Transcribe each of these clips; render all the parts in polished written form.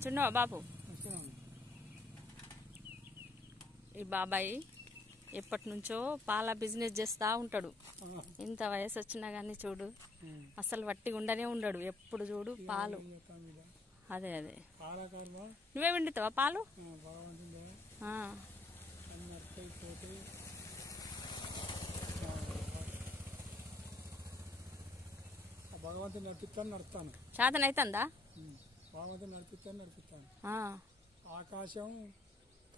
మంచిగున్నావా బాబు? ఈ బాబాయ్ ఎప్పటి నుంచో పాల బిజినెస్ చేస్తూ ఉంటాడు. ఇంత వయసు వచ్చినా కానీ చూడు అసలు వట్టి ఉండనే ఉండడు. ఎప్పుడు చూడు పాలు. అదే అదే నువ్వే వండుతావా పాలు? భగవంతుని నడిపిస్తాను నడుస్తాను. సాధన అవుతుందా? భగవంతుని నడిపిస్తాను. ఆకాశం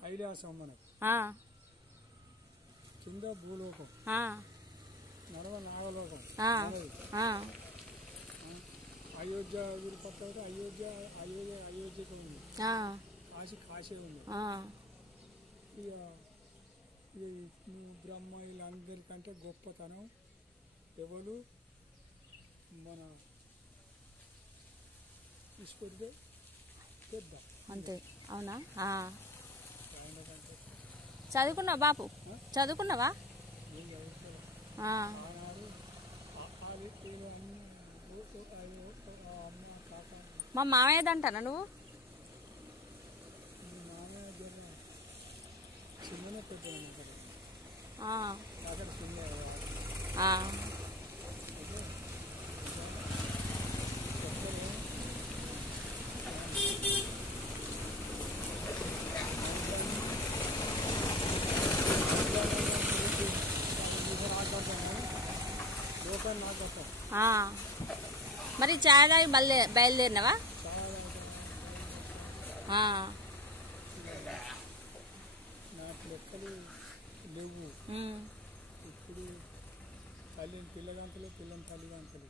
కైలాసం మనకు, కింద భూలోకం, నడవ నాగలోకం. అయోధ్య పక్కన అయోధ్యకు ఉంది, కాశీ ఉంది. ఇక బ్రహ్మ వీళ్ళందరికంటే గొప్పతనం ఎవరు మన తీసుకొడితే పెద్ద అంతే. అవునా? చదువుకున్నావా బాపు? చదువుకున్నావా? మా మామయ్యదంటానా నువ్వు? మరి చాయ్ తాగి బయలుదేరినవా? నాకు లెక్కలు లేవు ఇప్పుడు. తల్లిని పిల్లగంతలు, పిల్లని తల్లిగంతలు.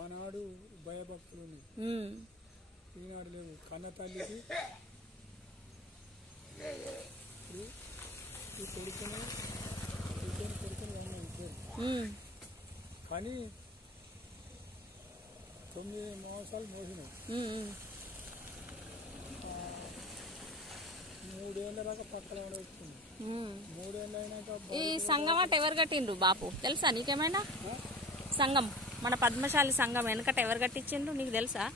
ఆనాడు భయభక్తులు ఉన్నాయి, ఈనాడు లేవు. కన్న తల్లికి ఈ కొడుకుని ఉన్నాయి ఇద్దరు. కానీ 9 మాసాలు మోసినాయి. 3 ఏళ్ళ దాకా పక్కన వస్తుంది. 3 ఏళ్ళు అయినాక ఈ సంఘం అట ఎవరు కట్టిండ్రు బాపు తెలుసా నీకేమైనా? సంఘం మన పద్మశాలి సంఘం వెనకట ఎవరు కట్టించిండ్రు నీకు తెలుసా?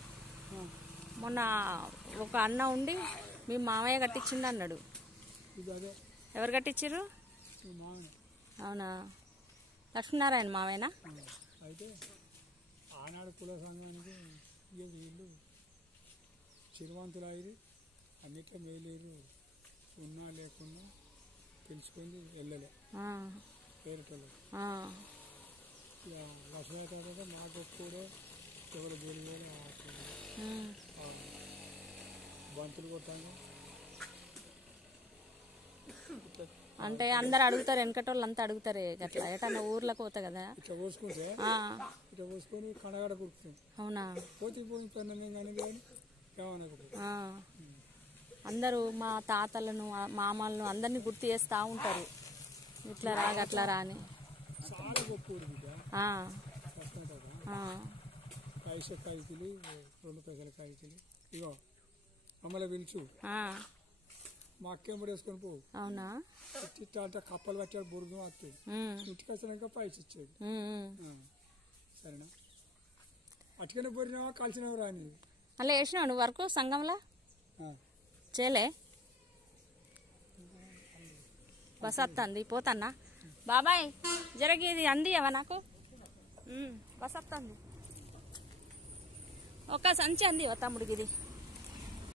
మొన్న ఒక అన్న ఉండి మీ మామయ్య కట్టించిండు అన్నాడు. ఎవరు కట్టించారు? అవునా? లక్ష్మీనారాయణ మామయ్యనా? అయితే ఆనాడు కుల సంఘానికి వీళ్ళు చిరువంతులు అయ్యి అన్నిట్లో మేలేరు, ఉన్నా లేకున్నా తెలుసుకొని వెళ్ళలే పేరుటలు. లక్ష్మీ తర్వాత నాకు కూడా ఎవరు బోలి బంతులు కొట్టాను. అంటే అందరు అడుగుతారు, వెనకటోళ్ళు అంతా అడుగుతారే అట్లా ఎటన్నా ఊర్లకు పోతా కదా ఇట్లా పోసుకుంటే ఇట్లా పోసుకొని కనగడ కుడుతుంది. అవునా? పోతే కానీ అందరూ మా తాతలను మామలను అందరినీ గుర్తు చేస్తూ ఉంటారు, ఇట్లా రా అట్లా రా అని. చాలా గొప్ప పైస కాగితలు, 2 పైసల కాగితలు. ఇగో మమ్మల్ని పిలుచు, మా అక్కేం పడేసుకొని పోవు. అవునా? ఇట్లా అంటే కప్పలు పట్టాడు బురద వస్తుంది. ఇంటికి వచ్చినాక పైస ఇచ్చేది. సరేనా? అటుకనే బొరినావా కలిసినావు రాని అలా వేసినావు నువ్వు వరకు సంఘంలో చేయలే? బస్ వస్తుంది పోతాన్నా. బాబాయ్ జరగేది అంది అవా నాకు. బస్ వస్తుంది, ఒక సంచి అంది తమ్ముడికి ఇది.